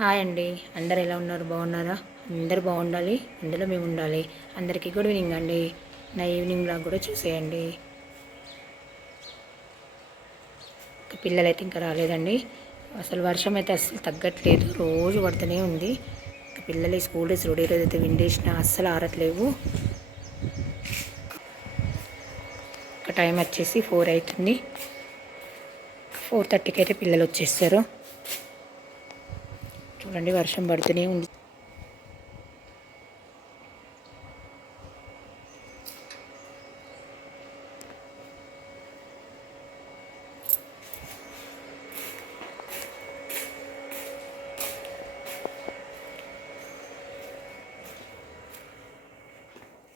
Hi అండి. అందరు ఎలా ఉన్నారు? బాగున్నారా? అందరు బాగుండాలి, అందులో మేము ఉండాలి. అందరికీ గుడ్ ఈవినింగ్ అండి. నా ఈవినింగ్ బ్లాగ్ కూడా చూసేయండి. పిల్లలైతే ఇంకా రాలేదండి. అసలు వర్షం అయితే అస్సలు తగ్గట్లేదు, రోజు పడుతూనే ఉంది. పిల్లలు స్కూల్ డ్రెస్ రెడీ రోజైతే విండేసినా అస్సలు ఆరట్లేవు. ఒక టైం వచ్చేసి 4 అవుతుంది. 4:30కి అయితే పిల్లలు వచ్చేస్తారు. చూడండి, వర్షం పడుతూనే ఉంది.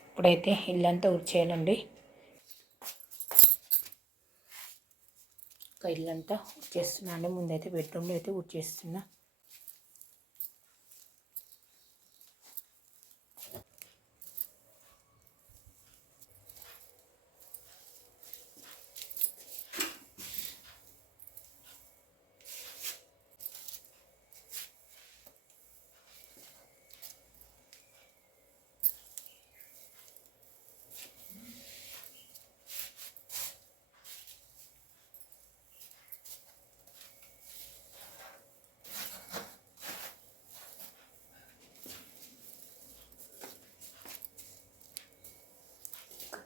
ఇప్పుడైతే ఇల్లంతా ఊడ్చేయాలండి. ఒక ఇల్లంతా ఊడ్చేస్తున్నా అండి. ముందైతే బెడ్రూమ్లో అయితే ఊడ్చేస్తున్నా.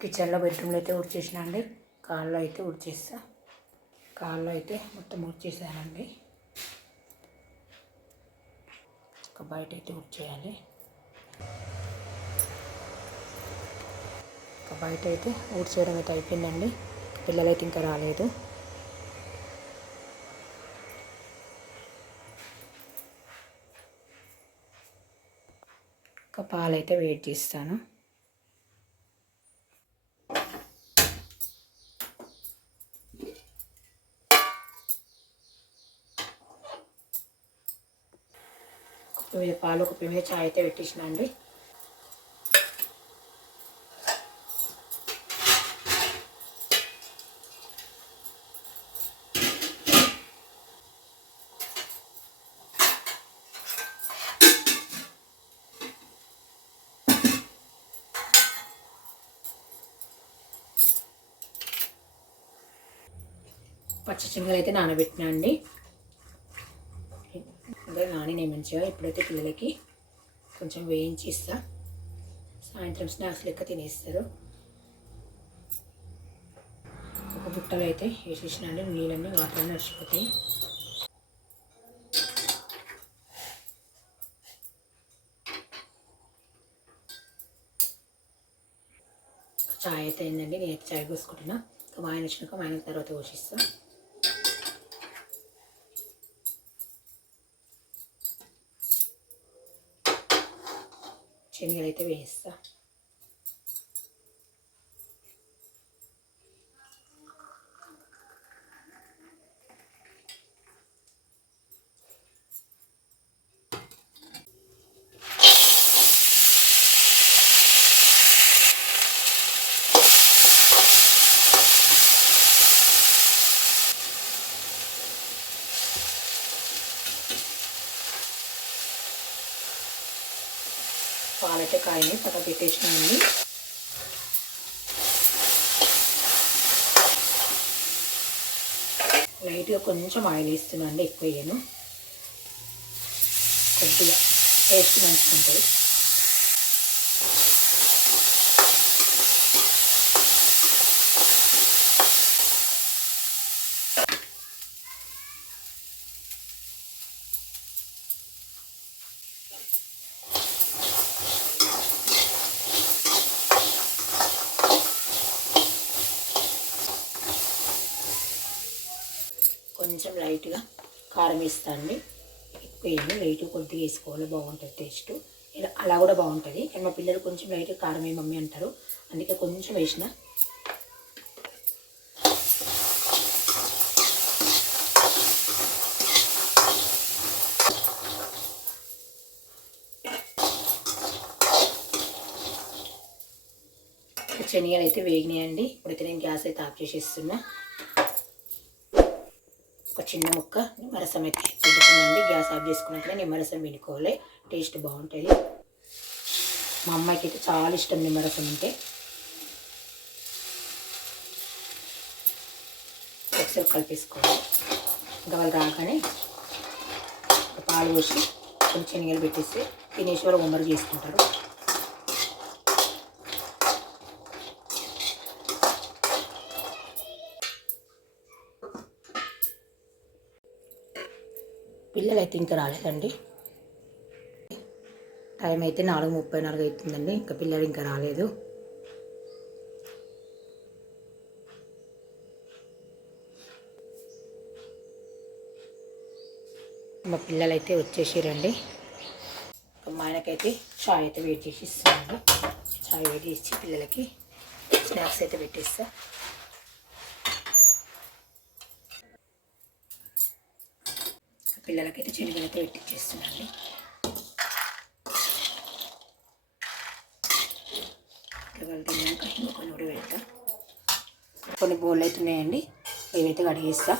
కిచెన్లో బెడ్రూమ్లో అయితే ఊడ్చేసిన అండి. కాళ్ళు అయితే ఊడ్చేస్తా. కాళ్ళు అయితే మొత్తం ఊడ్చేసానండి. ఒక బయట అయితే ఊడ్చేయాలి. ఒక బయట అయితే ఊడ్చేయడం అయితే అయిపోయిందండి. పిల్లలైతే ఇంకా రాలేదు. ఒక పాలైతే వెయిట్ చేస్తాను. పాలు ఒక మీద చాయ్ అయితే పెట్టేసిన అండి. పచ్చి శనగలు అయితే నానబెట్టినా అండి. అదే నానినే మంచిగా. ఇప్పుడైతే పిల్లలకి కొంచెం వేయించి ఇస్తా. సాయంత్రం స్నాక్స్ లెక్క తినేస్తారు. ఒక బుట్టలో అయితే వేసేసిన అండి. నీళ్ళన్నీ వాటర్లో నడిచిపోతాయి. చాయ్ అయితే అయిందండి. నేనైతే చాయ్ పోసుకుంటున్నా. ఇంకా మా ఆయన వచ్చినాక మా ఆయన తర్వాత పోషిస్తా. శనగలు అయితే వేయిస్తా. పాలైతే కాయని పక్క పెట్టేసినాయండి. లైట్గా కొంచెం ఆయిల్ వేస్తున్నాను అండి, ఎక్కువ వేయను. కొద్దిగా టేస్ట్ మంచిగా ఉంటుంది. కొంచెం లైట్గా కారం వేస్తానండి. ఎక్కువ వేయండి, లైట్గా కొద్దిగా వేసుకోవాలి, బాగుంటుంది టేస్ట్. ఇలా అలా కూడా బాగుంటుంది. కానీ మా పిల్లలు కొంచెం లైట్గా కారం వేయి మమ్మీ అంటారు, అందుకే కొంచెం వేసిన. శనగలు అయితే వేగినాయండి. ఇప్పుడైతే నేను గ్యాస్ అయితే ఆఫ్ చేసేస్తున్నా. ఒక చిన్న ముక్క నిమ్మరసం అయితే పిండుకుందండి. గ్యాస్ ఆఫ్ చేసుకున్నాక నిమ్మరసం పిండుకోవాలి, టేస్ట్ బాగుంటుంది. మా అమ్మాయికి అయితే చాలా ఇష్టం నిమ్మరసం అంటే. ఒకసారి కలిపేసుకోవాలి. ఇంకా వాళ్ళు రాగానే పాలు పోసి కొంచెం శనగలు పెట్టేసి తినేసి వాళ్ళు హోంవర్క్ చేసుకుంటారు. పిల్లలు అయితే ఇంకా రాలేదండి. టైం అయితే 4:34 అవుతుందండి. ఇంకా పిల్లలు ఇంకా రాలేదు. మా పిల్లలు అయితే వచ్చేసారండి. మా ఆయనకైతే చాయ్ అయితే వెయిట్ చేసి ఇస్తానండి. చాయ్ వెయిట్ చేసి పిల్లలకి స్నాక్స్ అయితే పెట్టిస్తా. పిల్లలకైతే శనగలు అయితే పెట్టిచ్చేస్తున్నాండి. వాళ్ళు తిన్నాక ఇంకొన్ని కూడా పెడతా. కొన్ని బౌళ్ళు అయితే ఉన్నాయండి, ఇవైతే కడిగేస్తా.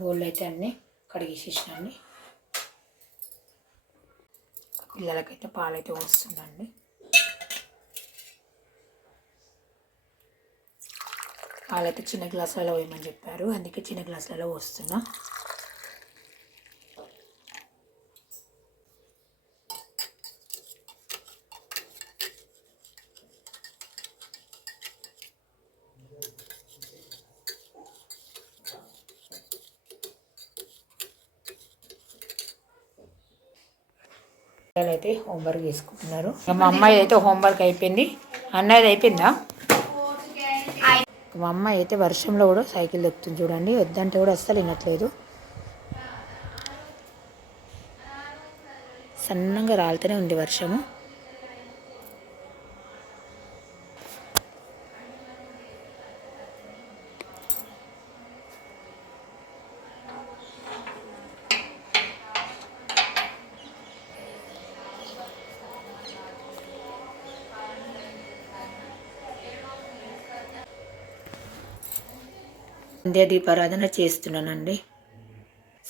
బౌళ్ళు అయితే అన్నీ కడిగేసేసినండి. పిల్లలకైతే పాలైతే వస్తుందండి. పాలైతే చిన్న గ్లాసులలో వేయమని చెప్పారు, అందుకే చిన్న గ్లాసులలో వస్తున్నా. అయితే హోంవర్క్ చేసుకుంటున్నారు. మా అమ్మాయి అయితే హోంవర్క్ అయిపోయింది. అన్నది అయిపోయిందా? మా అమ్మాయి అయితే వర్షంలో కూడా సైకిల్ దొక్కుతుంది చూడండి. వద్దంటే కూడా అస్సలు వినట్లేదు. సన్నంగా రాలుతూనే ఉంది వర్షము. సంధ్యా దీపారాధన చేస్తున్నానండి.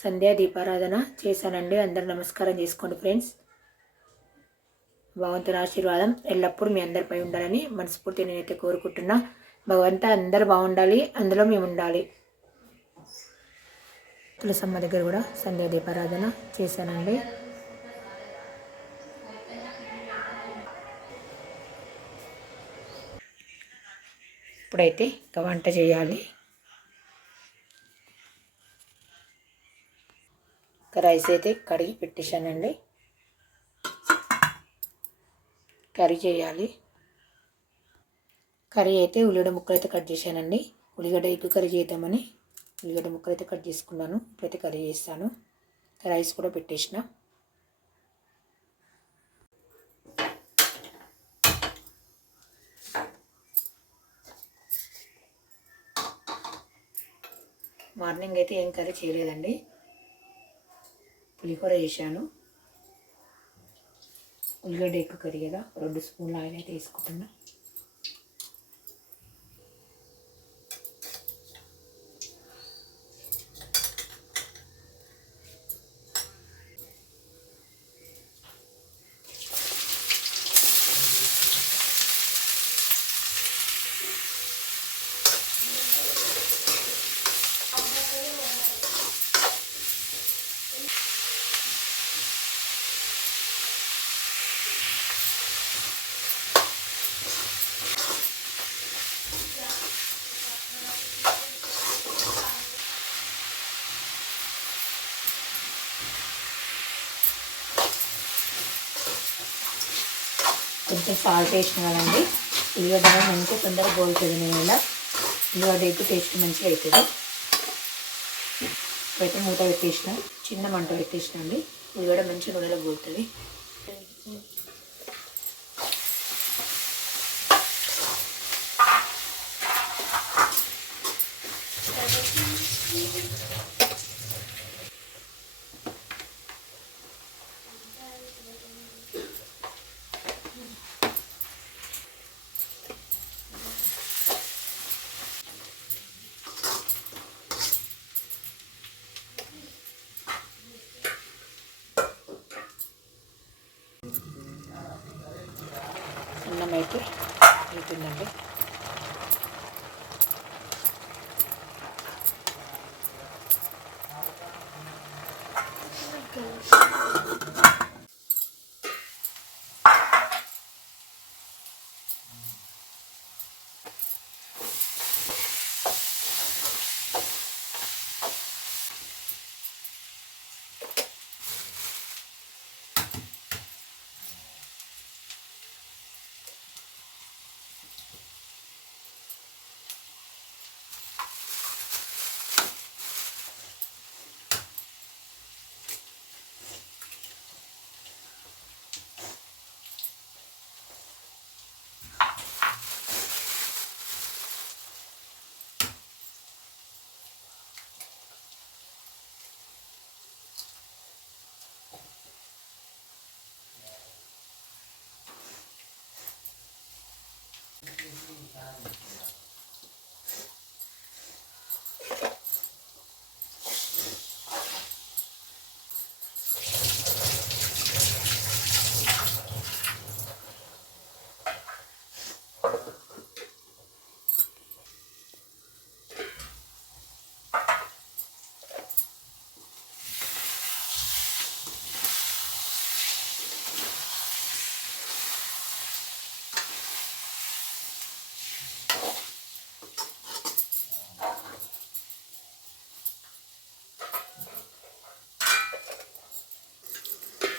సంధ్యా దీపారాధన చేశానండి. అందరూ నమస్కారం చేసుకోండి ఫ్రెండ్స్. భగవంతుని ఆశీర్వాదం ఎల్లప్పుడూ మీ అందరిపై ఉండాలని మనస్ఫూర్తి నేనైతే కోరుకుంటున్నా. భగవంతా అందరూ బాగుండాలి, అందులో మేము ఉండాలి. తులసమ్మ దగ్గర కూడా సంధ్యా దీపారాధన చేశానండి. ఇప్పుడైతే ఇంకా వంట చేయాలి. రైస్ అయితే కడిగి పెట్టేశానండి. కర్రీ చేయాలి. కర్రీ అయితే ఉల్లిగడ్డ ముక్కలు అయితే కట్ చేశానండి. ఉల్లిగడ్డ ఎక్కువ కర్రీ చేద్దామని ఉల్లిగడ్డ ముక్కలు అయితే కట్ చేసుకున్నాను. ఇప్పుడైతే కర్రీ చేస్తాను. రైస్ కూడా పెట్టేసిన. మార్నింగ్ అయితే ఏం కర్రీ చేయలేదండి, పులిహోర చేశాను. ఉల్లిగడ్డ ఎక్కువ కర్రీ కదా, 2 స్పూన్ల ఆయిల్ అయితే వేసుకుంటున్నా. కొంచెం సాల్ట్ వేసిన కదండి, ఉల్లిగడ్డ మంచిగా తొందరగా గోలుతుంది. నేను ఇలా ఉల్లిగడ్డ ఎగ్గు టేస్ట్ మంచిగా అవుతుంది. ఇప్పుడైతే మూత పెట్టేసిన, చిన్న మంట పెట్టేసిన అండి. ఉల్లిగడ్డ మంచిగా నూనెలో గోలుతుంది. అన్నం అయితే అవుతుందండి.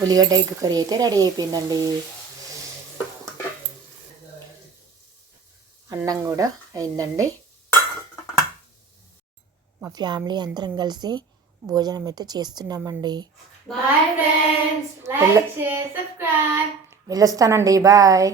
ఉల్లిగడ్డ ఎగ్ కర్రీ అయితే రెడీ అయిపోయిందండి. అన్నం కూడా అయిందండి. మా ఫ్యామిలీ అందరం కలిసి భోజనం అయితే చేస్తున్నామండి. Bye friends, like share subscribe. వెళ్ళొస్తానండి. బాయ్.